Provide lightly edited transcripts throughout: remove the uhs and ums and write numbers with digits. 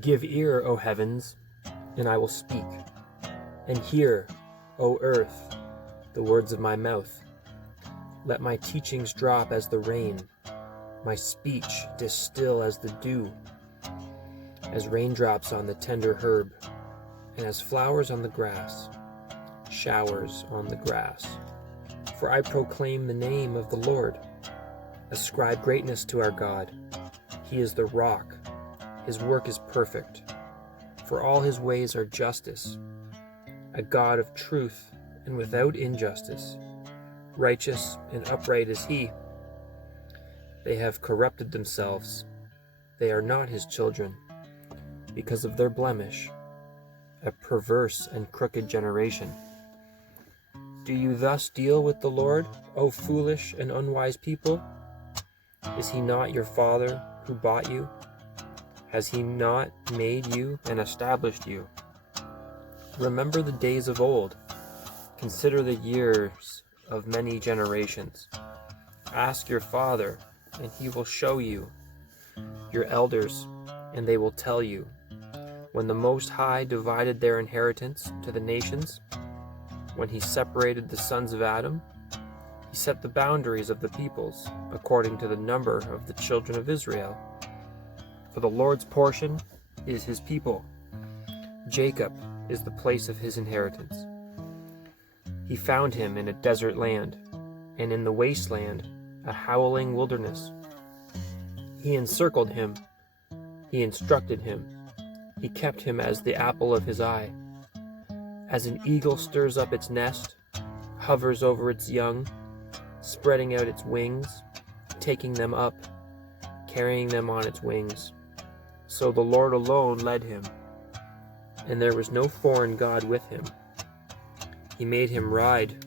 Give ear, O heavens, and I will speak, and hear, O earth, the words of my mouth. Let my teachings drop as the rain, my speech distill as the dew, as raindrops on the tender herb, and as flowers on the grass, showers on the grass. For I proclaim the name of the Lord. Ascribe greatness to our God. He is the rock. His work is perfect. For all his ways are justice. A God of truth and without injustice. Righteous and upright is he. They have corrupted themselves. They are not his children, because of their blemish, a perverse and crooked generation. Do you thus deal with the Lord, O foolish and unwise people? Is he not your Father who bought you? Has he not made you and established you? Remember the days of old. Consider the years of many generations. Ask your father, and he will show you, your elders, and they will tell you. When the Most High divided their inheritance to the nations, when he separated the sons of Adam, he set the boundaries of the peoples according to the number of the children of Israel. For the Lord's portion is his people. Jacob is the place of his inheritance. He found him in a desert land, and in the wasteland, a howling wilderness. He encircled him. He instructed him. He kept him as the apple of his eye. As an eagle stirs up its nest, hovers over its young, spreading out its wings, taking them up, carrying them on its wings. So the Lord alone led him, and there was no foreign god with him. He made him ride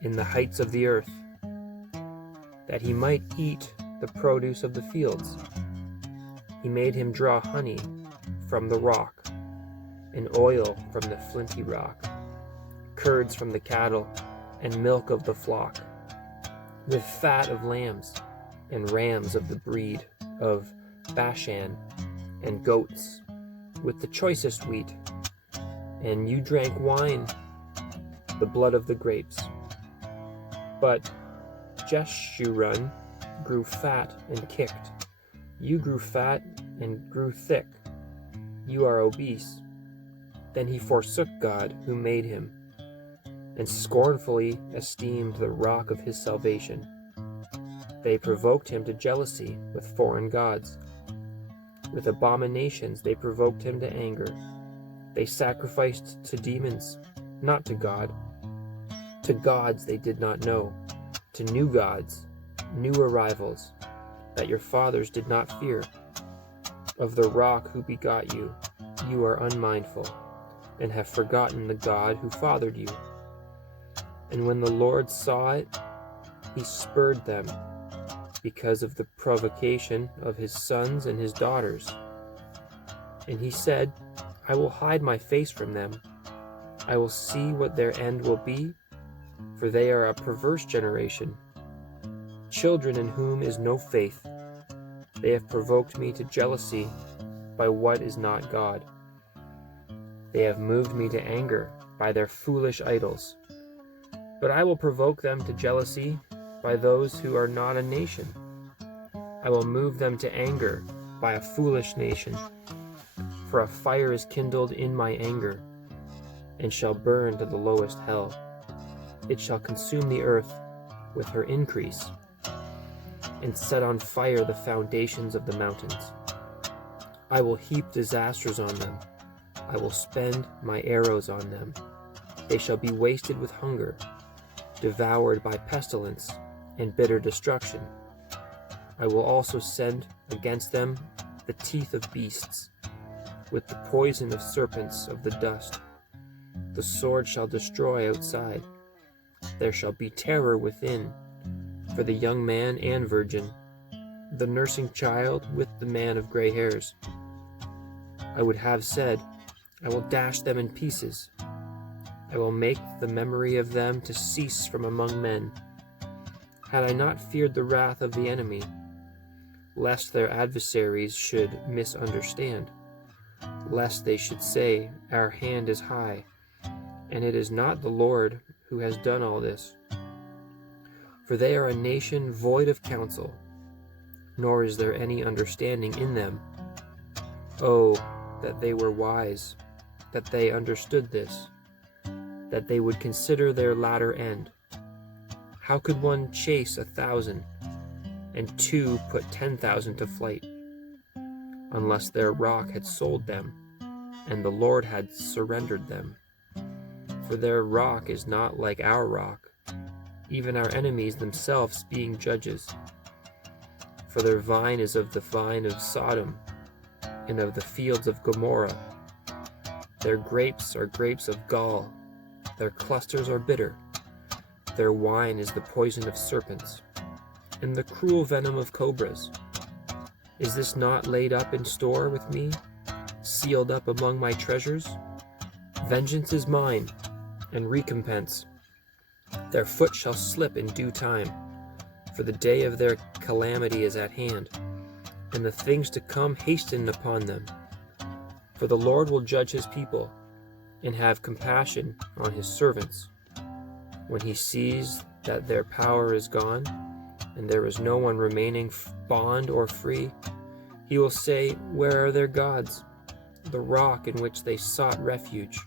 in the heights of the earth, that he might eat the produce of the fields. He made him draw honey from the rock, and oil from the flinty rock, curds from the cattle, and milk of the flock, with fat of lambs, and rams of the breed of Bashan, and goats, with the choicest wheat. And you drank wine, the blood of the grapes. But Jeshurun grew fat and kicked. You grew fat and grew thick. You are obese. Then he forsook God who made him, and scornfully esteemed the rock of his salvation. They provoked him to jealousy with foreign gods. With abominations they provoked him to anger. They sacrificed to demons, not to God. To gods they did not know, to new gods, new arrivals, that your fathers did not fear. Of the rock who begot you, you are unmindful, and have forgotten the God who fathered you. And when the Lord saw it, he spurred them, because of the provocation of his sons and his daughters. And he said, I will hide my face from them. I will see what their end will be, for they are a perverse generation, children in whom is no faith. They have provoked me to jealousy by what is not God. They have moved me to anger by their foolish idols. But I will provoke them to jealousy by those who are not a nation. I will move them to anger by a foolish nation. For a fire is kindled in my anger, and shall burn to the lowest hell. It shall consume the earth with her increase, and set on fire the foundations of the mountains. I will heap disasters on them. I will spend my arrows on them. They shall be wasted with hunger, devoured by pestilence and bitter destruction. I will also send against them the teeth of beasts, with the poison of serpents of the dust. The sword shall destroy outside. There shall be terror within, for the young man and virgin, the nursing child with the man of gray hairs. I would have said, I will dash them in pieces. I will make the memory of them to cease from among men. Had I not feared the wrath of the enemy, lest their adversaries should misunderstand, lest they should say, "Our hand is high, and it is not the Lord who has done all this." For they are a nation void of counsel, nor is there any understanding in them. Oh, that they were wise, that they understood this, that they would consider their latter end. How could one chase 1,000, and two put 10,000 to flight, unless their rock had sold them, and the Lord had surrendered them? For their rock is not like our rock, even our enemies themselves being judges. For their vine is of the vine of Sodom, and of the fields of Gomorrah. Their grapes are grapes of gall, their clusters are bitter. Their wine is the poison of serpents, and the cruel venom of cobras. Is this not laid up in store with me, sealed up among my treasures? Vengeance is mine, and recompense. Their foot shall slip in due time, for the day of their calamity is at hand, and the things to come hasten upon them. For the Lord will judge his people, and have compassion on his servants. When he sees that their power is gone, and there is no one remaining bond or free, he will say, "Where are their gods, the rock in which they sought refuge,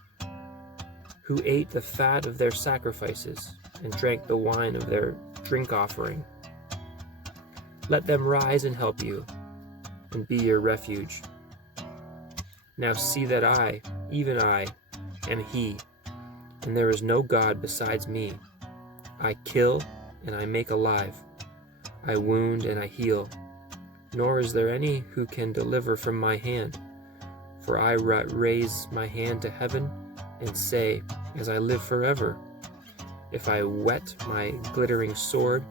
who ate the fat of their sacrifices, and drank the wine of their drink offering?" Let them rise and help you, and be your refuge. Now see that I, even I, am he, and there is no God besides me. I kill, and I make alive. I wound, and I heal. Nor is there any who can deliver from my hand. For I raise my hand to heaven, and say, as I live forever, if I whet my glittering sword,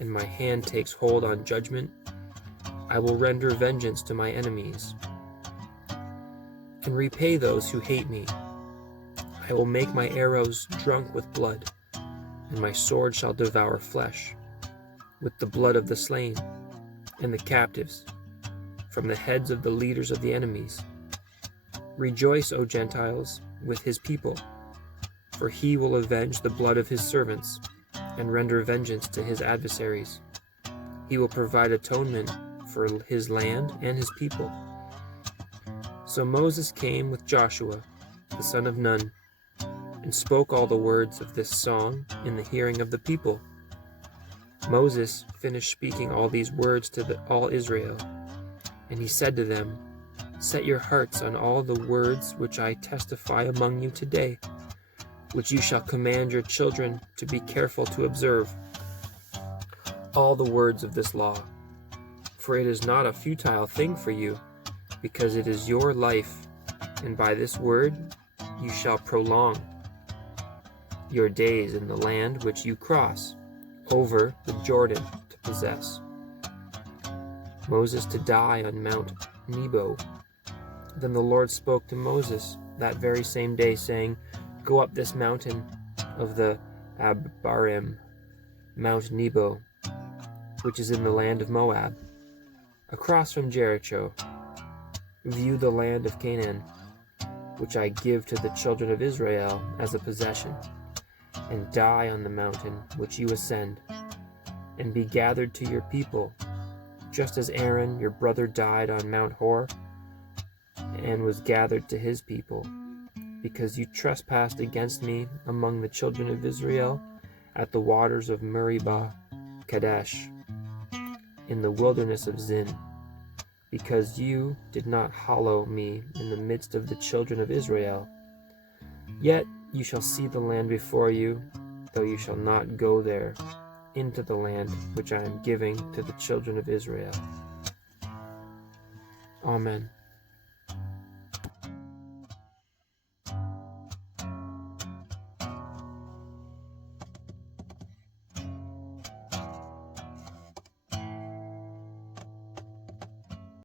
and my hand takes hold on judgment, I will render vengeance to my enemies, and repay those who hate me. I will make my arrows drunk with blood, and my sword shall devour flesh, with the blood of the slain, and the captives, from the heads of the leaders of the enemies. Rejoice, O Gentiles, with his people, for he will avenge the blood of his servants, and render vengeance to his adversaries. He will provide atonement for his land and his people. So Moses came with Joshua, the son of Nun, and spoke all the words of this song in the hearing of the people. Moses finished speaking all these words to all Israel, and he said to them, "Set your hearts on all the words which I testify among you today, which you shall command your children to be careful to observe, all the words of this law. For it is not a futile thing for you, because it is your life, and by this word you shall prolong your days in the land which you cross over the Jordan to possess." Moses to die on Mount Nebo. Then the Lord spoke to Moses that very same day, saying, "Go up this mountain of the Abarim, Mount Nebo, which is in the land of Moab, across from Jericho. View the land of Canaan, which I give to the children of Israel as a possession, and die on the mountain which you ascend, and be gathered to your people, just as Aaron your brother died on Mount Hor, and was gathered to his people, because you trespassed against me among the children of Israel at the waters of Meribah Kadesh, in the wilderness of Zin, because you did not hallow me in the midst of the children of Israel. Yet you shall see the land before you, though you shall not go there, into the land which I am giving to the children of Israel." Amen.